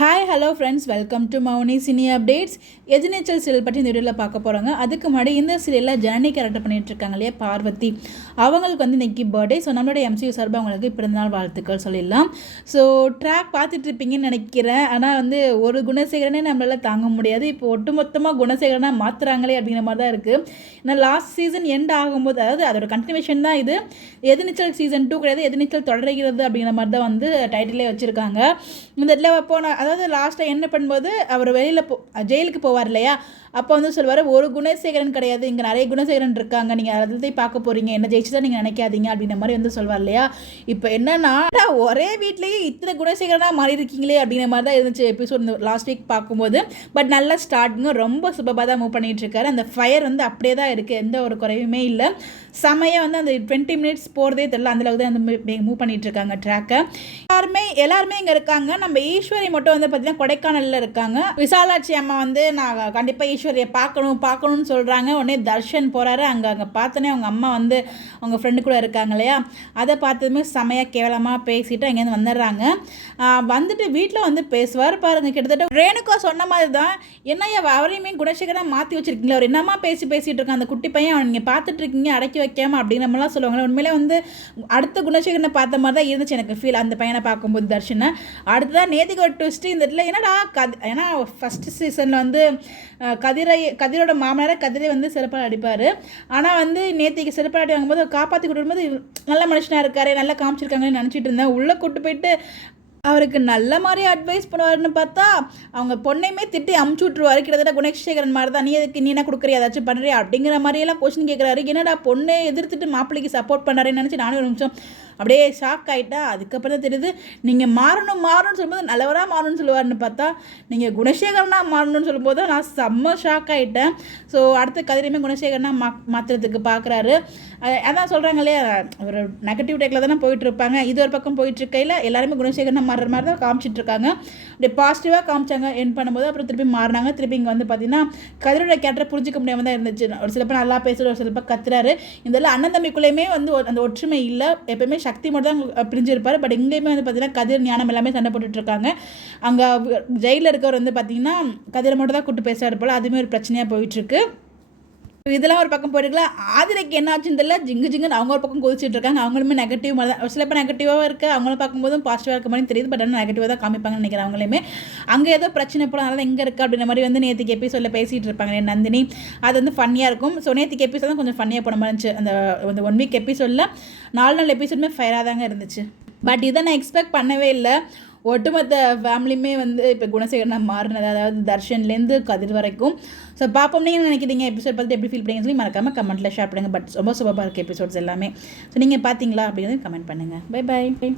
Hi hello friends, welcome to Mouni cine updates. Ethirneechal serial பற்றி இந்த வீடியோவில் பார்க்க போகிறாங்க. அதுக்கு முன்னாடி இந்த சீரியலில் ஜனனி கேரக்டர் பண்ணிகிட்டு இருக்காங்க இல்லையா, பார்வதி. அவங்களுக்கு வந்து இன்றைக்கி பர்த்டே. ஸோ நம்மளோட எம்சியூ சார்பாக அவங்களுக்கு பிறந்தநாள் வாழ்த்துக்கள் சொல்லிடலாம். ஸோ ட்ராக் பார்த்துட்ருப்பீங்கன்னு நினைக்கிறேன். ஆனால் வந்து ஒரு குணசேகரனே நம்மளால் தாங்க முடியாது. இப்போ ஒட்டுமொத்தமாக குணசேகரனாக மாற்றுறாங்களே அப்படிங்கிற மாதிரி தான் இருக்குது. ஏன்னா லாஸ்ட் சீசன் எண்ட் ஆகும்போது, அதாவது அதோட கண்டினியூஷன் தான் இது. எதிர்நீச்சல் சீசன் 2 கிடையாது, எதிர்நீச்சல் தொடர்கிறது அப்படிங்கிற மாதிரி தான் வந்து டைட்டிலே வச்சுருக்காங்க. இந்த இதில் போன அதாவது லாஸ்ட்டாக என்ன பண்ணும்போது அவர் வெளியில் ஜெயிலுக்கு போவார் இல்லையா, அப்போ வந்து சொல்லுவார், ஒரு குணசேகரன் கிடையாது, இங்கே நிறைய குணசேகரன் இருக்காங்க, நீங்கள் எல்லாத்தையும் பார்க்க போகிறீங்க, என்ன ஜெயிச்சு தான் நீங்கள் நினைக்காதீங்க அப்படின்ற மாதிரி வந்து சொல்வார் இல்லையா. இப்போ என்னன்னா ஒரே வீட்லேயே இத்தனை குணசேகரனாக மாறி இருக்கீங்களே அப்படிங்கிற மாதிரி தான் இருந்துச்சு எபிசோட் லாஸ்ட் வீக் பார்க்கும்போது. பட் நல்லா ஸ்டார்டிங்கும் ரொம்ப சூப்பராக தான் மூவ் பண்ணிகிட்டு இருக்காரு. அந்த ஃபயர் வந்து அப்படியே தான் இருக்குது, எந்த ஒரு குறையுமே இல்லை. செமையாக வந்து அந்த 20 மினிட்ஸ் போகிறதே தெரியல, அந்தளவுக்கு தான் அந்த மூவ் பண்ணிகிட்டு இருக்காங்க ட்ராக்கை. எல்லாருமே இங்கே இருக்காங்க. நம்ம ஈஸ்வரி மட்டும் வந்து பார்த்தீங்கன்னா கொடைக்கானலில் இருக்காங்க. விசாலாட்சி அம்மா வந்து நான் கண்டிப்பாக ஈஸ்வரியை பார்க்கணும்னு சொல்கிறாங்க. உடனே தர்ஷன் போகிறாரு. அங்கே பார்த்தோன்னே அவங்க அம்மா வந்து அவங்க ஃப்ரெண்டு கூட இருக்காங்க இல்லையா, அதை பார்த்ததுமே செமையாக கேவலமாக பேசிட்டு அங்கேருந்து வந்துடுறாங்க. வந்துட்டு வீட்டில் வந்து பேசுவார் பாருங்கள். கிட்டத்தட்ட ரேணுகா சொன்ன மாதிரி தான், என்னையா அவரையுமே குணசேகராக மாற்றி வச்சுருக்கீங்களா, அவர் என்னம்மா பேசிகிட்டு இருக்கான் அந்த குட்டி பையன், அவன் நீங்கள் பார்த்துட்ருக்கீங்க அடக்கி வைக்காமல் அப்படிங்கிற மாதிரிலாம் சொல்லுவாங்க. உண்மையிலே வந்து அடுத்த குணசேகரனை பார்த்த மாதிரி தான் இருந்துச்சு எனக்கு ஃபீல், அந்த பையனை பார்க்கும்போது தர்ஷனை. அடுத்ததான் நேத்திக்கு ஒரு ட்விஸ்ட்டு இந்த இடத்துல என்னடா ஏன்னா ஃபஸ்ட்டு சீசனில் வந்து கதிரோட மாமனாரை கதிரை வந்து சிறப்பாக அடிப்பார். ஆனால் வந்து நேத்திக்கு சிறப்பாக அடி வாங்கும்போது காப்பாற்றி கூட்டு வரும்போது நல்ல மனுஷனாக இருக்காரு, நல்லா காமிச்சிருக்காங்கன்னு நினச்சிட்டு இருந்தேன். உள்ளே கூட்டு போயிட்டு அவருக்கு நல்ல மாதிரி அட்வைஸ் பண்ணுவாருன்னு பார்த்தா அவங்க பொண்ணையுமே திட்டி அமுச்சு விட்ருவாரு. கிட்டத்தட்ட குணசேகரன் மாதிரி தான், நீ எதுக்கு நீ என்ன கொடுக்குறியா, ஏதாச்சும் பண்ணுறியா அப்படிங்கிற மாதிரியெல்லாம் கொஸ்டின் கேட்குறாரு. என்னடா பொண்ணை எதிர்த்துட்டு மாப்பிள்ளைக்கு சப்போர்ட் பண்ணுறாருன்னு நினச்சி நானும் ஒரு நிமிஷம் அப்படியே ஷாக் ஆகிட்டேன். அதுக்கப்புறம் தான் தெரியுது, நீங்கள் மாறணும்னு சொல்லும்போது நல்லவராக மாறணும்னு சொல்லுவார்னு பார்த்தா நீங்கள் குணசேகரனாக மாறணும்னு சொல்லும்போது நான் செம்ம ஷாக் ஆகிட்டேன். ஸோ அடுத்த கதிரையுமே குணசேகரனாக மாற்றுறதுக்கு பார்க்குறாரு. அதான் சொல்கிறாங்க இல்லையா, ஒரு நெகட்டிவ் டேக்கில் தானே போயிட்டுருப்பாங்க. இது ஒரு பக்கம் போயிட்டுருக்கையில் எல்லாருமே குணசேகரனாக மாறுற மாதிரி தான் காமிச்சிட்ருக்காங்க. அப்படியே பாசிட்டிவாக காமிச்சாங்க என் பண்ணும்போது. அப்புறம் திருப்பி மாறினாங்க. திருப்பி இங்கே வந்து பார்த்தீங்கன்னா கதிரோட கேரக்டரை புரிஞ்சிக்க முடியாமல் தான் இருந்துச்சு. ஒரு சிலப்போ நல்லா பேசுகிற, ஒரு சிலப்போ கத்துறாரு. இதெல்லாம் அண்ணன் தம்பிக்குள்ளேயுமே வந்து அந்த ஒற்றுமை இல்லை. எப்போயுமே சக்தி மட்டும் தான் பிரிஞ்சிருப்பார். பட் எங்கேயுமே வந்து பார்த்தீங்கன்னா கதிர் ஞானம் எல்லாமே சண்டை போட்டுட்ருக்காங்க. அங்கே ஜெயிலில் இருக்கவர் வந்து பார்த்தீங்கன்னா கதிரை மட்டும் தான் கூப்பிட்டு பேசுகிறாரு போல். அதுவுமே ஒரு பிரச்சனையாக போயிட்டுருக்கு. இதெல்லாம் ஒரு பக்கம் போயிருக்கலாம். ஆதிரைக்கு என்ன ஆச்சுன்னு தெரியல, ஜிங்குன்னு அவங்க ஒரு பக்கம் கொதிச்சுட்டு இருக்காங்க. அவங்களுமே நெகட்டிவ் மாதிரி தான், ஒரு சில பேர் நெகட்டிவாக இருக்குது, அவங்கள பார்க்கும்போதும் பாசிட்டிவாக இருக்க மாதிரி தெரியுது. பட் ஆனால் நெகட்டிவாக தான் காமிப்பாங்கன்னு நினைக்கிறேன். அவங்களுமே அங்கே ஏதோ பிரச்சனை போல, அதனால் எங்கே இருக்குது அப்படின்ற மாதிரி வந்து நேற்றுக்கு எபிசோடில் பேசிகிட்டு இருப்பாங்க நந்தினி. அது வந்து ஃபன்னியாக இருக்கும். ஸோ நேற்றுக்கு எபிசோட் தான் கொஞ்சம் ஃபன்னியாக போன மாதிரி இருந்துச்சு. அந்த 1 வீக் எபிசோடில் 4 நாள் எபிசோடுமே ஃபயராக தாங்க இருந்துச்சு. பட் இதை நான் எக்ஸ்பெக்ட் பண்ணவே இல்லை. ஒட்டுமொத்த ஃபேமிலியுமே வந்து இப்போ குணசேகரனாக மாறினது, அதாவது தர்ஷன்லேருந்து கதிர் வரைக்கும். ஸோ பார்ப்போம். நீங்கள் நினைக்கிறீங்க எபிசோட் பார்த்து எப்படி ஃபீல் பண்ணுங்கன்னு சொல்லி மறக்காமல் கமெண்ட்டில் ஷேர் பண்ணுங்கள். பட் ரொம்ப சூப்பராக இருக்குது எபிசோட்ஸ் எல்லாமே. ஸோ நீங்கள் பார்த்தீங்களா அப்படிங்கிறது கமெண்ட் பண்ணுங்கள். பை.